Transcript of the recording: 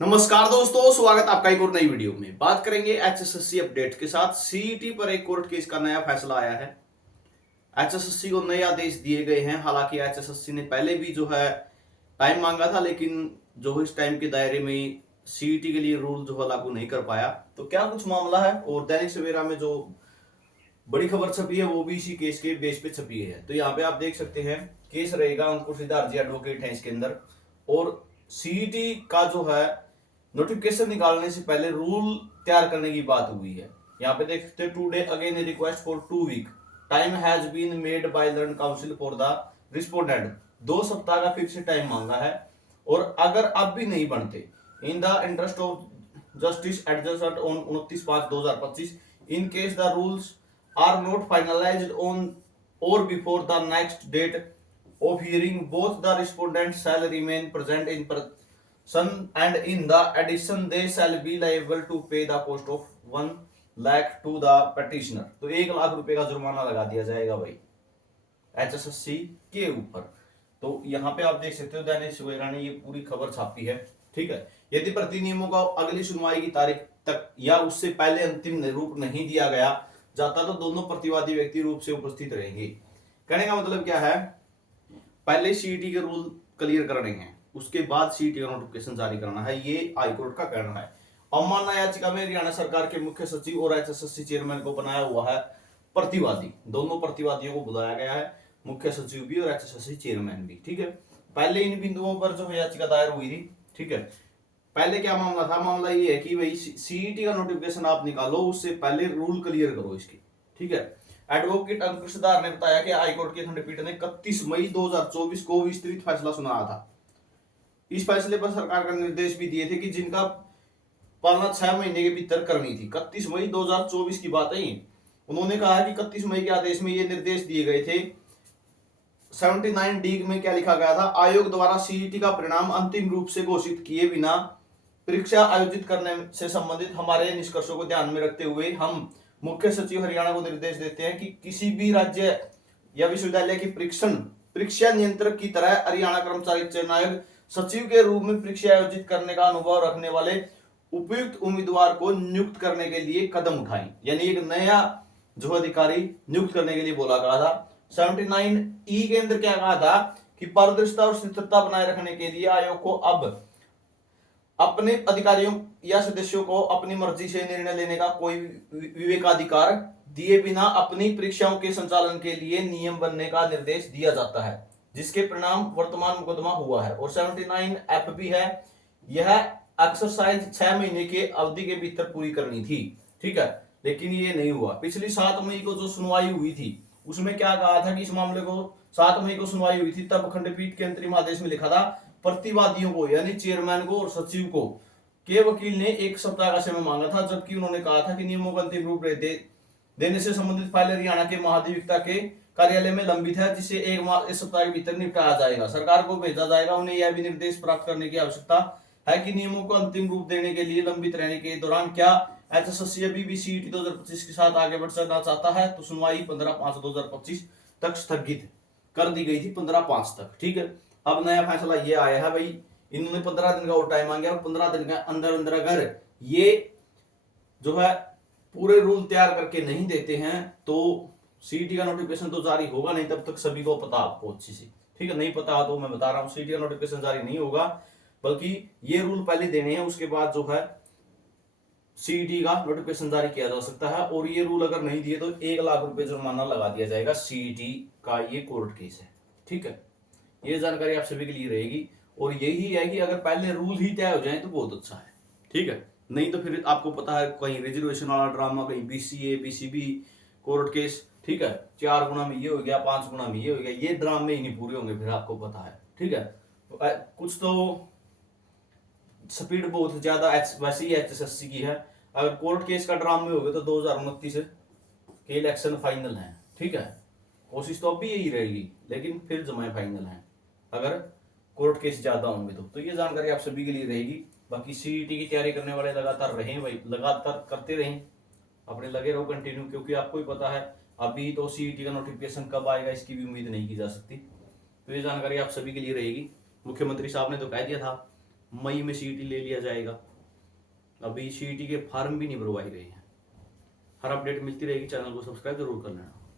नमस्कार दोस्तों, स्वागत आपका एक और नई वीडियो में। बात करेंगे एचएसएससी अपडेट के साथ। सीईटी पर एक कोर्ट केस का नया फैसला आया है। एचएसएससी को नए आदेश दिए गए हैं। हालांकि एचएसएससी ने पहले भी जो है टाइम मांगा था, लेकिन जो इस टाइम के दायरे में सीईटी के लिए रूल जो है लागू नहीं कर पाया। तो क्या कुछ मामला है, और दैनिक सवेरा में जो बड़ी खबर छपी है वो भी इसी केस के बेस पे छपी है। तो यहाँ पे आप देख सकते हैं, केस रहेगा अंकुर सिद्धार्थ जी एडवोकेट है इसके अंदर। और सीईटी का जो है नोटिफिकेशन निकालने से पहले रूल तैयार करने की बात हुई है। यहाँ पे देख सकते हैं, today again a request for 2 week time has been made by learned counsel for the respondent. 2 सप्ताह का फिर से टाइम मांगा है, और अगर अब भी नहीं बनते, in the interest of justice adjusted on 29/5/2025 in case the rules are not finalized on or before the next date of hearing, both the respondents shall remain present in person, and in the addition they shall be liable to pay the cost of 1 lakh to the petitioner। तो 1 लाख रुपए का जुर्माना लगा दिया जाएगा भाई HSSC के ऊपर। तो यहाँ पे आप देख सकते हो, दैनिक सवेरा ने ये पूरी खबर छापी है। ठीक है, यदि प्रति नियमों का अगली सुनवाई की तारीख तक या उससे पहले अंतिम रूप नहीं दिया गया जाता तो दोनों प्रतिवादी व्यक्ति रूप से उपस्थित रहेंगे। कहने का मतलब क्या है, पहले सीईटी के रूल क्लियर करने हैं, उसके बाद सीईटी का नोटिफिकेशन जारी करना है, ये हाईकोर्ट का कहना है। अवमानना याचिका में हरियाणा सरकार के मुख्य सचिव और एचएसएससी चेयरमैन को बनाया हुआ है प्रतिवादी। दोनों प्रतिवादियों को बुलाया गया है, मुख्य सचिव भी और एचएसएससी चेयरमैन भी। ठीक है, पहले इन बिंदुओं पर जो याचिका दायर हुई थी। ठीक है, पहले क्या मामला था? मामला ये है कि भाई सीईटी का नोटिफिकेशन आप निकालो, उससे पहले रूल क्लियर करो इसके। ठीक है, एडवोकेट अंकुर सिद्धार्थ ने बताया कि हाईकोर्ट की खंडपीठ ने 31 मई 2024 को विस्तृत फैसला सुनाया था। इस फैसले पर सरकार का निर्देश भी दिए थे कि जिनका पालना 6 महीने के भीतर करनी थी। 31 मई 2024 की बात है। उन्होंने कहा कि 31 मई के आदेश में ये निर्देश दिए गए थे। 79D में क्या लिखा गया था? आयोग द्वारा सीईटी का परिणाम अंतिम रूप से घोषित किए बिना परीक्षा आयोजित करने से संबंधित हमारे निष्कर्षों को ध्यान में रखते हुए हम मुख्य सचिव हरियाणा को निर्देश देते हैं कि किसी भी राज्य या विश्वविद्यालय की परीक्षा नियंत्रक की तरह हरियाणा कर्मचारी चयन आयोग सचिव के रूप में परीक्षा आयोजित करने का अनुभव रखने वाले उपयुक्त उम्मीदवार को नियुक्त करने के लिए कदम उठाएं। यानी एक नया जो अधिकारी नियुक्त करने के लिए बोला गया था। 79E के अंदर क्या कहा था कि पारदर्शिता और स्थिरता बनाए रखने के लिए आयोग को अब अपने अधिकारियों या सदस्यों को अपनी मर्जी से निर्णय लेने का कोई विवेकाधिकार दिए बिना अपनी परीक्षाओं के संचालन के लिए नियम बनने का निर्देश दिया जाता है, जिसके परिणाम वर्तमान मुकदमा हुआ है। और 79F भी है, यह एक्सरसाइज 6 महीने के अवधि के भीतर पूरी करनी थी। ठीक है, लेकिन ये नहीं हुआ। पिछली 7 मई को जो सुनवाई हुई थी उसमें क्या कहा था कि इस मामले को 7 मई को सुनवाई हुई थी, तब खंडपीठ के अंतरिम आदेश में लिखा था प्रतिवादियों को यानी चेयरमैन को और सचिव को के वकील ने 1 सप्ताह का समय मांगा था, जबकि उन्होंने कहा था कि नियमों का अंतिम रूप देने से संबंधित फाइल हरियाणा के महाधिवक्ता के कार्यालय में लंबित है, जिसे 1 सप्ताह के भीतर निपटाया जाएगा, सरकार को भेजा जाएगा। उन्हें यह भी निर्देश प्राप्त करने की आवश्यकता है कि नियमों को अंतिम रूप देने के लिए लंबित रहने के दौरान क्या एचएसएससी अभी भी सीईटी 2025 के साथ आगे बढ़ चलना चाहता है। तो सुनवाई 15/5/2025 तक स्थगित कर दी गई थी, 15/5 तक। ठीक है, अब नया फैसला ये आया है भाई, इन्होंने 15 दिन का और टाइम मांगा, और 15 दिन के अंदर अंदर अगर ये जो है पूरे रूल तैयार करके नहीं देते हैं तो सीईटी का नोटिफिकेशन तो जारी होगा नहीं, तब तक सभी को पता आपको अच्छी से। ठीक है, नहीं पता तो मैं बता रहा हूँ, सीईटी का नोटिफिकेशन जारी नहीं होगा, बल्कि ये रूल पहले देने हैं, उसके बाद जो है सीईटी का नोटिफिकेशन जारी किया जा सकता है। और ये रूल अगर नहीं दिए तो 1 लाख रुपए जुर्माना लगा दिया जाएगा। सीईटी का ये कोर्ट केस है। ठीक है, ये जानकारी आप सभी के लिए रहेगी, और यही है कि अगर पहले रूल ही तय हो जाए तो बहुत अच्छा है। ठीक है, नहीं तो फिर आपको पता है कहीं रिजर्वेशन वाला ड्रामा, कहीं बीसीए बीसीबी कोर्ट केस। ठीक है, 4 गुना में ये हो गया, 5 गुना में ये हो गया, ये ड्रामे ही नहीं पूरे होंगे फिर, आपको पता है। ठीक है, कुछ तो स्पीड बहुत ज्यादा वैसे ही एचएसएससी की है। अगर कोर्ट केस का ड्रामा में हो गया तो 2029 के इलेक्शन फाइनल है। ठीक है, कोशिश तो अब भी यही रहेगी, लेकिन फिर जमाए फाइनल है अगर कोर्ट केस ज्यादा होंगे तो ये जानकारी आप सभी के लिए रहेगी। बाकी सीईटी की तैयारी करने वाले लगातार रहें भाई, लगातार करते रहें, अपने लगे रहो कंटिन्यू, क्योंकि आपको ही पता है अभी तो सीईटी का नोटिफिकेशन कब आएगा इसकी भी उम्मीद नहीं की जा सकती। तो ये जानकारी आप सभी के लिए रहेगी। मुख्यमंत्री साहब ने तो कह दिया था मई में सीईटी ले लिया जाएगा। अभी सीईटी के फॉर्म भी नहीं भरवाए गए हैं। हर अपडेट मिलती रहेगी, चैनल को सब्सक्राइब जरूर कर लेना।